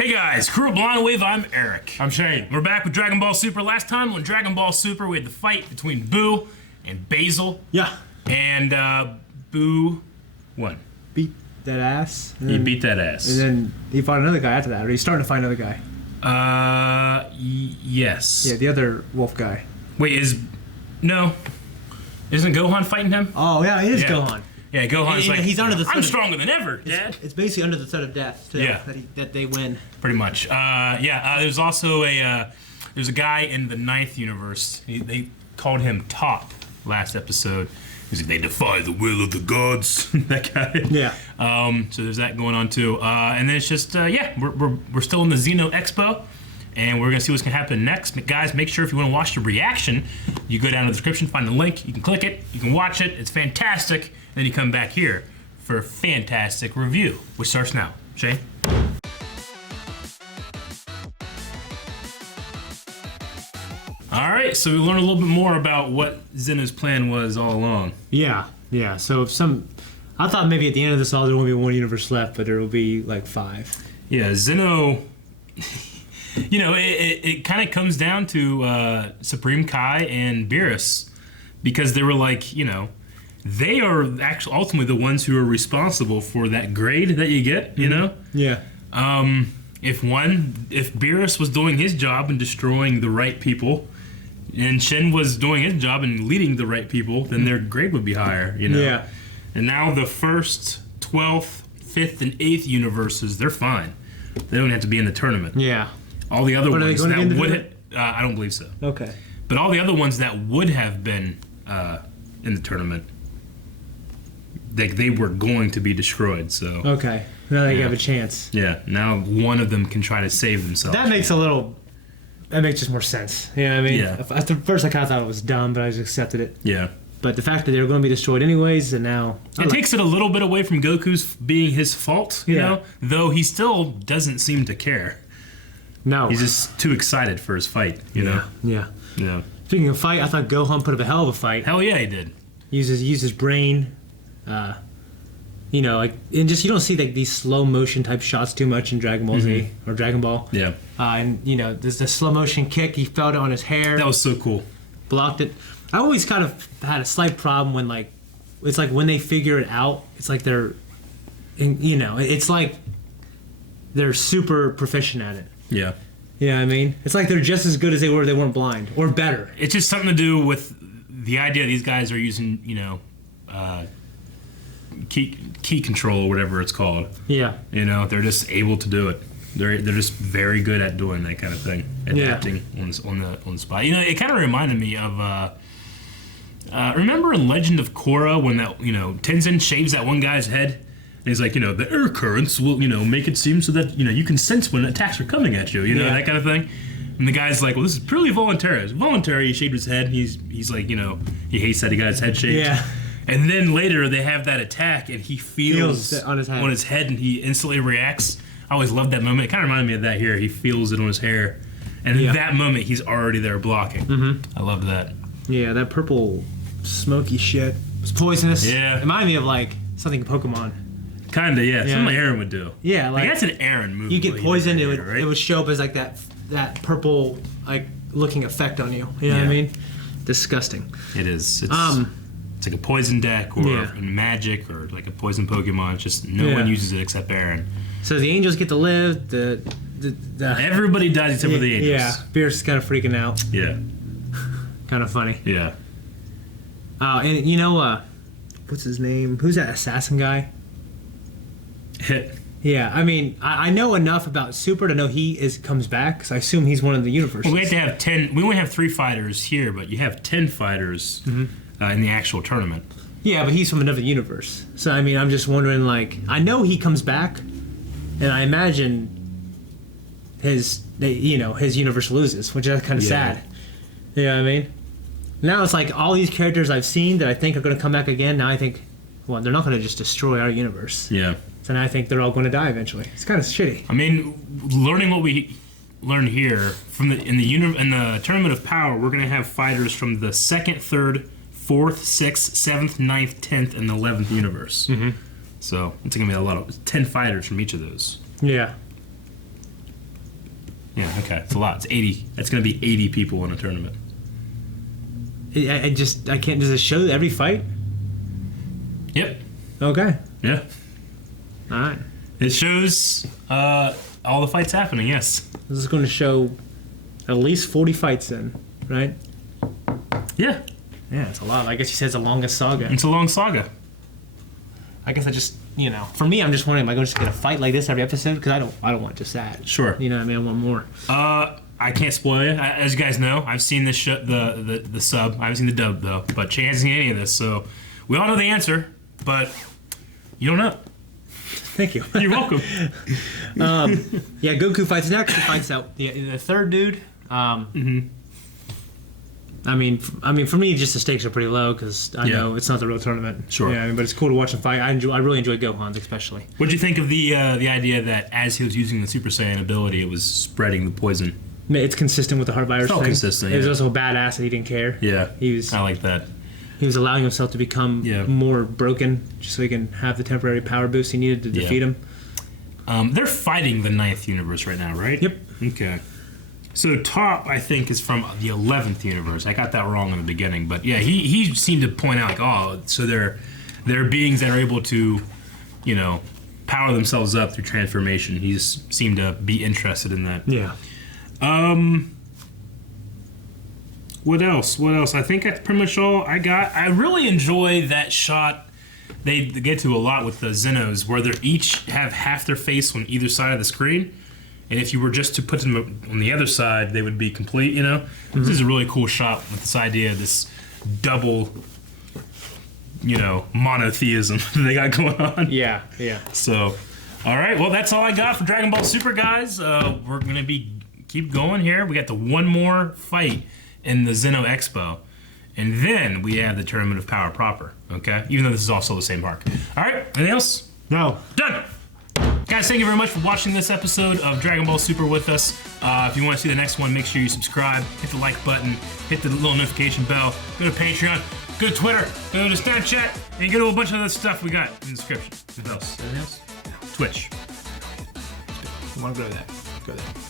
Hey guys, crew of Blind Wave, I'm Eric. I'm Shane. We're back with Dragon Ball Super. Last time on Dragon Ball Super, we had the fight between Boo and Basil. Yeah. And Boo won. Beat that ass. He beat that ass. And then he fought another guy after that, or he's starting to fight another guy. Yes. Yeah, the other wolf guy. Wait, no. Isn't Gohan fighting him? Oh, yeah, it is Gohan. Yeah, Gohan's like, he's under the I'm stronger than ever, Dad. It's basically under the threat of death, too, Yeah. that they win. Pretty much. There's also there's a guy in the 9th universe. They called him Top last episode. He's like, they defy the will of the gods. That guy. Yeah. So there's that going on too. And then it's just we're still in the Xeno Expo, and we're gonna see what's gonna happen next. Guys, make sure if you want to watch the reaction, you go down to the description, find the link, you can click it, you can watch it. It's fantastic. Then you come back here for a fantastic review, which starts now. Shane. All right, so we learned a little bit more about what Zeno's plan was all along. Yeah. So I thought maybe at the end of this all there won't be one universe left, but there will be like 5. Yeah, Zeno. It kind of comes down to Supreme Kai and Beerus, because they were like, they are actually ultimately the ones who are responsible for that grade that you get, Yeah. If Beerus was doing his job and destroying the right people, and Shen was doing his job and leading the right people, then their grade would be higher, Yeah. And now the 1st, 12th, 5th, and 8th universes, they're fine. They don't have to be in the tournament. Yeah. All the other ones that would have, I don't believe so. Okay. But all the other ones that would have been in the tournament, they were going to be destroyed. So Okay. Now they have a chance. yeah, now one of them can try to save themselves. That makes just more sense. You know what I mean? Yeah. At first I kind of thought it was dumb, but I just accepted it. Yeah. But the fact that they were going to be destroyed anyways, and now... It takes it a little bit away from Goku's being his fault, you know? Though he still doesn't seem to care. No. He's just too excited for his fight, you know? Yeah. Yeah. Speaking of fight, I thought Gohan put up a hell of a fight. Hell yeah, he did. Used his brain. And just you don't see like these slow motion type shots too much in Dragon Ball Z or Dragon Ball. Yeah. There's the slow motion kick. He felt it on his hair. That was so cool. Blocked it. I always kind of had a slight problem when it's like when they figure it out, it's like it's like they're super proficient at it. Yeah. You know what I mean? It's like they're just as good as they were if they weren't blind, or better. It's just something to do with the idea these guys are using, key control or whatever it's called. Yeah. They're just able to do it. They're just very good at doing that kind of thing, adapting on the spot. It kind of reminded me of remember in Legend of Korra when that Tenzin shaves that one guy's head, and he's like, the air currents will make it seem so that you can sense when attacks are coming at you, that kind of thing. And the guy's like, well, this is purely voluntary. It's voluntary. He shaved his head. He's like, he hates that he got his head shaved. Yeah. And then later they have that attack, and he feels it on his head, and he instantly reacts. I always loved that moment. It kind of reminded me of that here. He feels it on his hair, and in that moment, he's already there blocking. Mm-hmm. I loved that. Yeah, that purple smoky shit was poisonous. Yeah. It reminded me of like something Pokemon. Kinda, yeah. Something Aaron would do. Yeah, like that's an Aaron move. You get poisoned, right? it would show up as like that purple like looking effect on you. You know what I mean? Disgusting. It is. It's like a poison deck or in Magic or like a poison Pokemon. It's just no one uses it except Aaron. So the angels get to live. The everybody dies except for the angels. Yeah, Beerus is kind of freaking out. Yeah. Kind of funny. Yeah. And what's his name? Who's that assassin guy? Hit. Yeah, I mean, I know enough about Super to know he comes back, so I assume he's one of the universes. Well, we have to have 10. We only have 3 fighters here, but you have 10 fighters in the actual tournament. Yeah, but he's from another universe. So, I mean, I'm just wondering, I know he comes back, and I imagine his universe loses, which is kind of sad. You know what I mean? Now it's like all these characters I've seen that I think are going to come back again, now I think, well, they're not going to just destroy our universe. Yeah. So now I think they're all going to die eventually. It's kind of shitty. I mean, learning what we learned here in the Tournament of Power, we're going to have fighters from the 2nd, 3rd, 4th, 6th, 7th, 9th, 10th, and 11th universe. So it's going to be a lot of 10 fighters from each of those. Yeah. Yeah, okay. It's a lot. It's 80. That's going to be 80 people in a tournament. I can't. Does it show every fight? Yep. Okay. Yeah. All right. It shows all the fights happening, yes. This is going to show at least 40 fights then, right? Yeah. Yeah, it's a lot. I guess he says the longest saga. It's a long saga. I guess I just, for me, I'm just wondering, am I going to get a fight like this every episode? Because I don't want just that. Sure. You know what I mean? I want more. I can't spoil it. As you guys know, I've seen the sub. I haven't seen the dub, though. But Che hasn't seen any of this, so we all know the answer, but you don't know. Thank you. You're welcome. Yeah, Goku fights next. He fights out the third dude. I mean, for me, just the stakes are pretty low because I know it's not the real tournament. Sure. Yeah, but it's cool to watch him fight. I really enjoy Gohan's especially. What do you think of the idea that as he was using the Super Saiyan ability, it was spreading the poison? It's consistent with the heart virus It's all thing. consistent. It was also badass that he didn't care. Yeah. I like that. He was allowing himself to become more broken just so he can have the temporary power boost he needed to defeat him. They're fighting the 9th universe right now, right? Yep. Okay. So Top, I think, is from the 11th universe. I got that wrong in the beginning, but yeah, he seemed to point out so they're beings that are able to, power themselves up through transformation. He just seemed to be interested in that. Yeah. What else? I think that's pretty much all I got. I really enjoy that shot they get to a lot with the Zenos, where they each have half their face on either side of the screen. And if you were just to put them on the other side, they would be complete, This is a really cool shot with this idea of this double, monotheism that they got going on. Yeah. So, all right. Well, that's all I got for Dragon Ball Super, guys. We're going to keep going here. We got the one more fight in the Zeno Expo. And then we have the Tournament of Power proper, okay? Even though this is also the same arc. All right. Anything else? No. Done. Guys, thank you very much for watching this episode of Dragon Ball Super with us. If you want to see the next one, make sure you subscribe, hit the like button, hit the little notification bell, go to Patreon, go to Twitter, go to Snapchat, and go to a bunch of other stuff we got in the description. What else? Anything else? Twitch. You want to go to that? Go there.